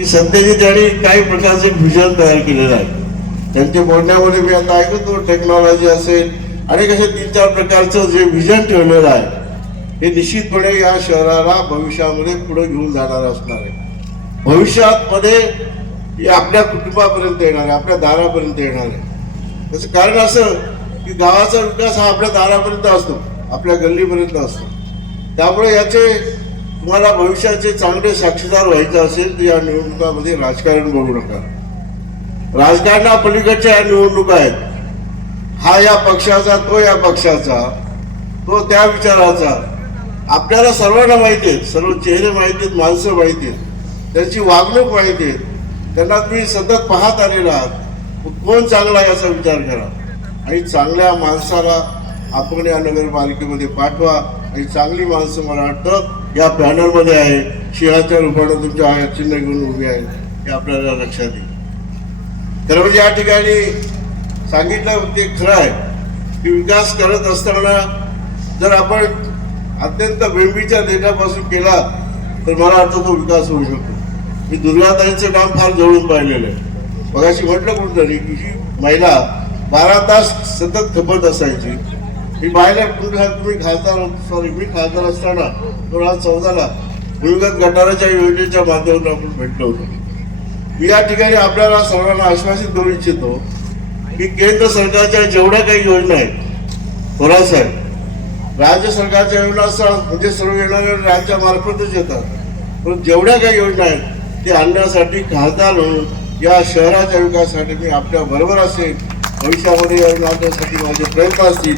की सध्याची त्यांनी काही प्रकारचे व्हिजन तयार केलेलं आहे त्यांच्या बोलण्यामध्ये मी आता ऐकतो टेक्नॉलॉजी असेल अनेक असे तीन चार प्रकारचं जे व्हिजन ठेवलेलं आहे हे निश्चितपणे या शहराला भविष्यामध्ये पुढे घेऊन जाणार असणार आहे. भविष्यात मध्ये हे आपल्या कुटुंबापर्यंत येणार आहे आपल्या दारापर्यंत येणार आहे. त्याचं कारण असं की गावाचा विकास हा आपल्या दारापर्यंत असतो आपल्या गल्लीपर्यंत असतो. त्यामुळे याचे तुम्हाला भविष्याचे चांगले साक्षीदार व्हायचं असेल तर या निवडणुकामध्ये राजकारण बघू नका. राजकारणापलीकडच्या या निवडणुका आहेत. हा या पक्षाचा तो या पक्षाचा तो त्या विचाराचा. आपल्याला सर्वांना माहिती आहेत सर्व चेहरे माहिती आहेत माणसं माहिती आहेत. त्यांची वागणूक माहिती आहे त्यांना तुम्ही सतत पाहत आलेला आहात. कोण चांगला आहे याचा विचार करा. आणि चांगल्या माणसाला आपण या नगरपालिकेमध्ये पाठवा. आणि चांगली माणसं मला वाटतं. या पॅनलमध्ये आहे. शिळाच्या रूपानं तुमच्या चिन्ह घेऊन उभी आहे. हे आपल्याला लक्षात येईल. खरं म्हणजे या ठिकाणी सांगितलं ते खरं आहे. की विकास करत असताना जर आपण अत्यंत बेंबीच्या देठापासून केला तर मला वाटतं तो विकास होऊ शकतो. मी दुर्गाताईंचं काम फार जवळून पाहिलेलं आहे. मगाशी म्हटलं कुठंतरी की ही महिला बारा तास सतत खपत असायची. मी पाहिलं कुठं तुम्ही खासदार सॉरी मी खासदार असताना दोन हजार चौदाला भूमिगत गटाराच्या योजनेच्या माध्यमातून आपण भेटलो होतो. मी या ठिकाणी आपल्याला सर्वांना आश्वासित करू इच्छितो की केंद्र सरकारच्या जेवढ्या काही योजना आहेत थोरासाहेब राज्य सरकारच्या योजना असतात म्हणजे सर्व येणाऱ्या राज्यामार्फतच येतात. पण जेवढ्या काही योजना आहेत ते आणण्यासाठी खासदार म्हणून या शहराच्या विकासासाठी मी आपल्या बरोबर असेल भविष्यामध्ये योजना आणण्यासाठी माझे प्रयत्न असतील.